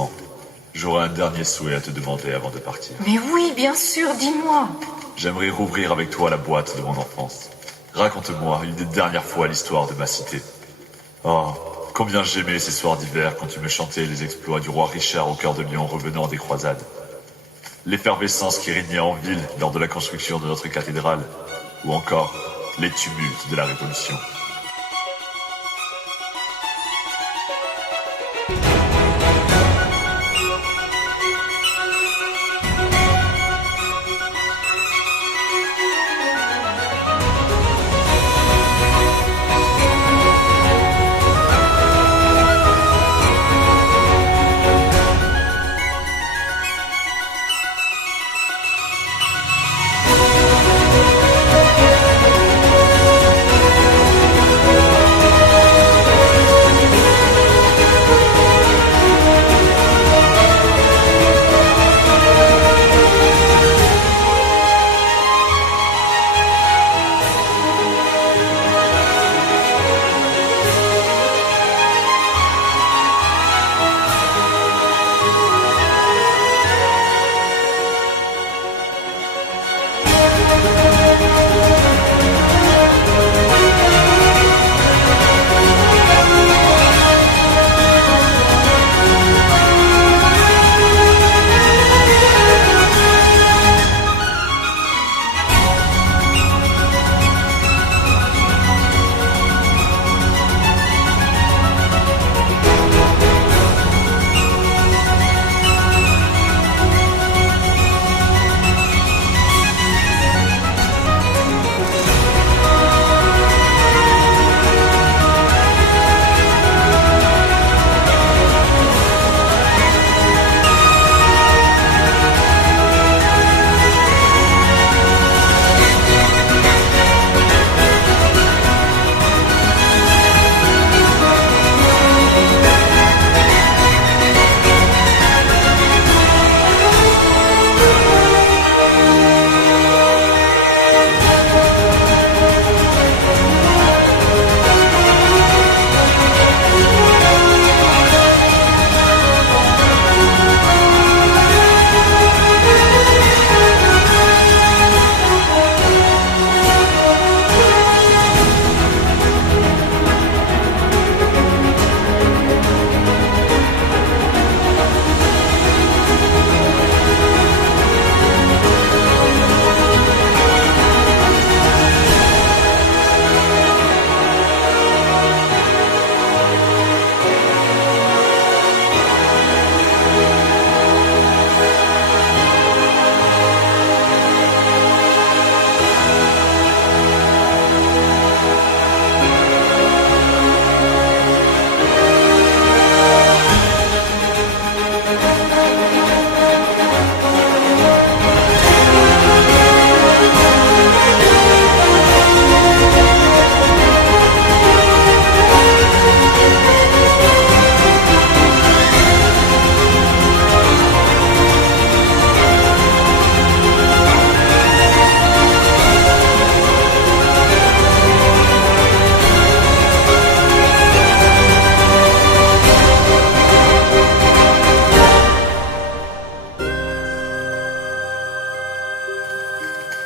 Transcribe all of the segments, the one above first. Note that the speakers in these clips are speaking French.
moment, j'aurais un dernier souhait à te demander avant de partir. Mais oui, bien sûr, dis-moi. J'aimerais rouvrir avec toi la boîte de mon enfance. Raconte-moi une des dernières fois l'histoire de ma cité. Oh, combien j'aimais ces soirs d'hiver quand tu me chantais les exploits du roi Richard au cœur de lion revenant des croisades. L'effervescence qui régnait en ville lors de la construction de notre cathédrale. Ou encore, les tumultes de la Révolution.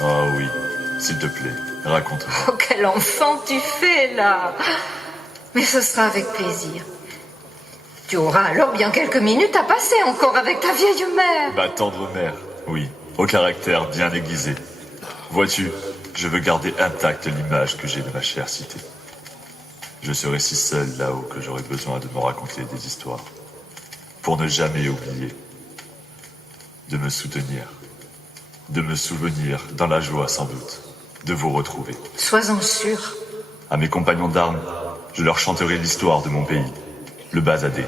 Oh oui, s'il te plaît, raconte-moi. Oh, quel enfant tu fais, là. Mais ce sera avec plaisir. Tu auras alors bien quelques minutes à passer encore avec ta vieille mère. Ma tendre mère, oui, au caractère bien aiguisé. Vois-tu, je veux garder intacte l'image que j'ai de ma chère cité. Je serai si seul là-haut que j'aurai besoin de me raconter des histoires. Pour ne jamais oublier. De me soutenir. De me souvenir, dans la joie sans doute, de vous retrouver. Sois-en sûr. À mes compagnons d'armes, je leur chanterai l'histoire de mon pays, le Bazadé.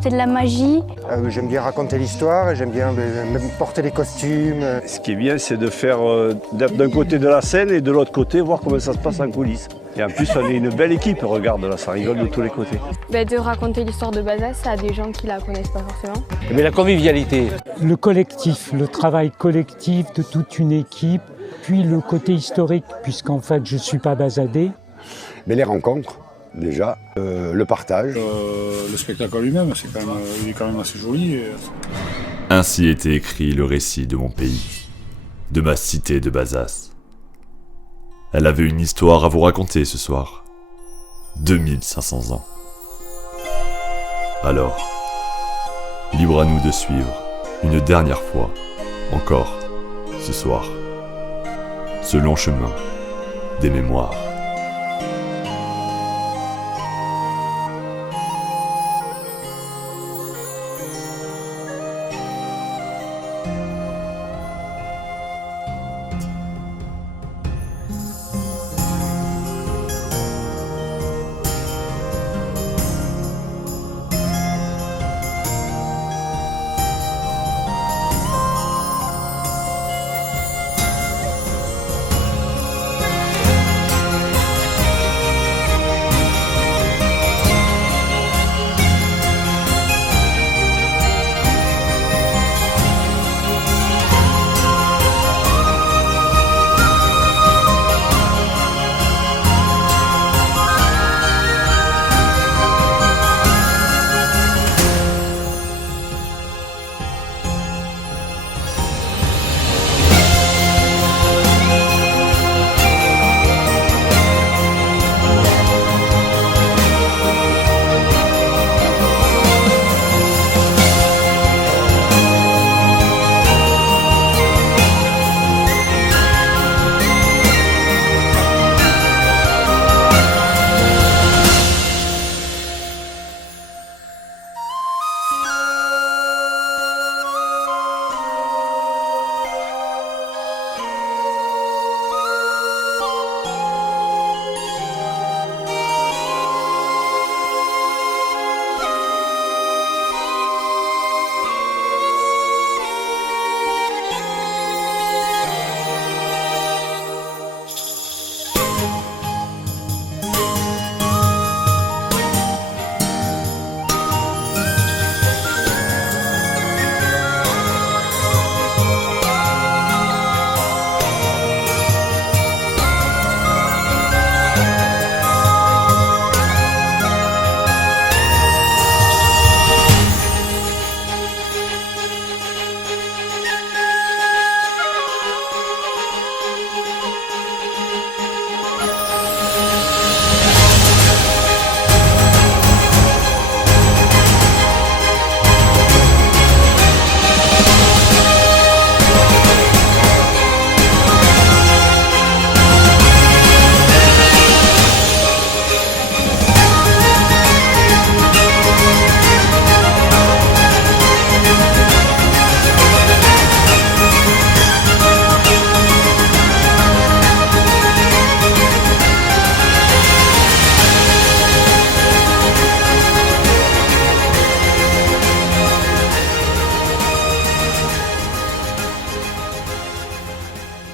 apporter de la magie. J'aime bien raconter l'histoire, j'aime bien même porter les costumes. Ce qui est bien, c'est de faire d'un côté de la scène et de l'autre côté, voir comment ça se passe en coulisses. Et en plus, on est une belle équipe, regarde là, ça rigole de tous les côtés. De raconter l'histoire de Bazas à des gens qui la connaissent pas forcément. Mais la convivialité. Le collectif, le travail collectif de toute une équipe, puis le côté historique, puisqu'en fait je ne suis pas basadé. Mais les rencontres, déjà, le partage. Le spectacle lui-même, il est quand même assez joli. Ainsi était écrit le récit de mon pays, de ma cité de Bazas. Elle avait une histoire à vous raconter ce soir. 2500 ans. Alors, libre à nous de suivre, une dernière fois, encore, ce soir, ce long chemin des mémoires.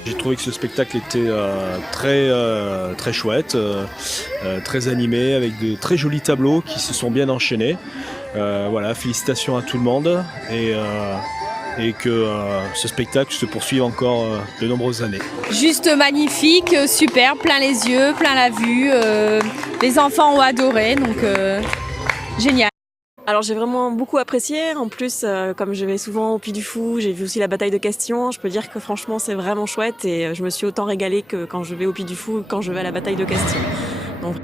J'ai trouvé que ce spectacle était très chouette, très animé, avec de très jolis tableaux qui se sont bien enchaînés. Voilà, félicitations à tout le monde et que ce spectacle se poursuive encore de nombreuses années. Juste magnifique, super, plein les yeux, plein la vue. Les enfants ont adoré, donc génial. Alors j'ai vraiment beaucoup apprécié, en plus comme je vais souvent au Puy du Fou, j'ai vu aussi la bataille de Castillon, je peux dire que franchement c'est vraiment chouette et je me suis autant régalée que quand je vais au Puy du Fou, quand je vais à la bataille de Castillon. Donc...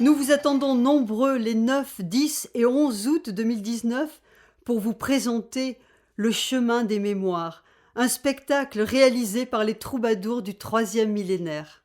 Nous vous attendons nombreux les 9, 10 et 11 août 2019 pour vous présenter Le chemin des mémoires, un spectacle réalisé par les troubadours du 3e millénaire.